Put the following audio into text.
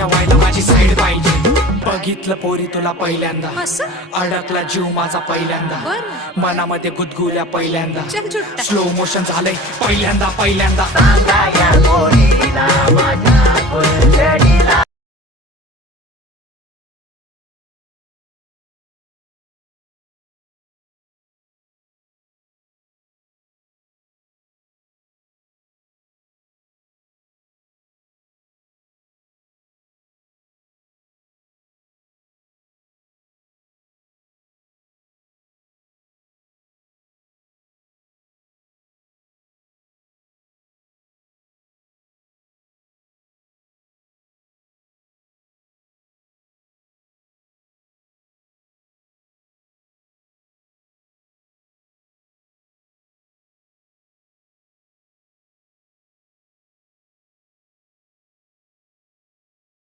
ठेवायला माझी साईड पाहिजे. बघितलं पोरी तुला पहिल्यांदा. अडकला जीव माझा पहिल्यांदा. मनामध्ये गुदगुल्या पहिल्यांदा. स्लो मोशन झालंय. पहिल्यांदा पहिल्यांदा.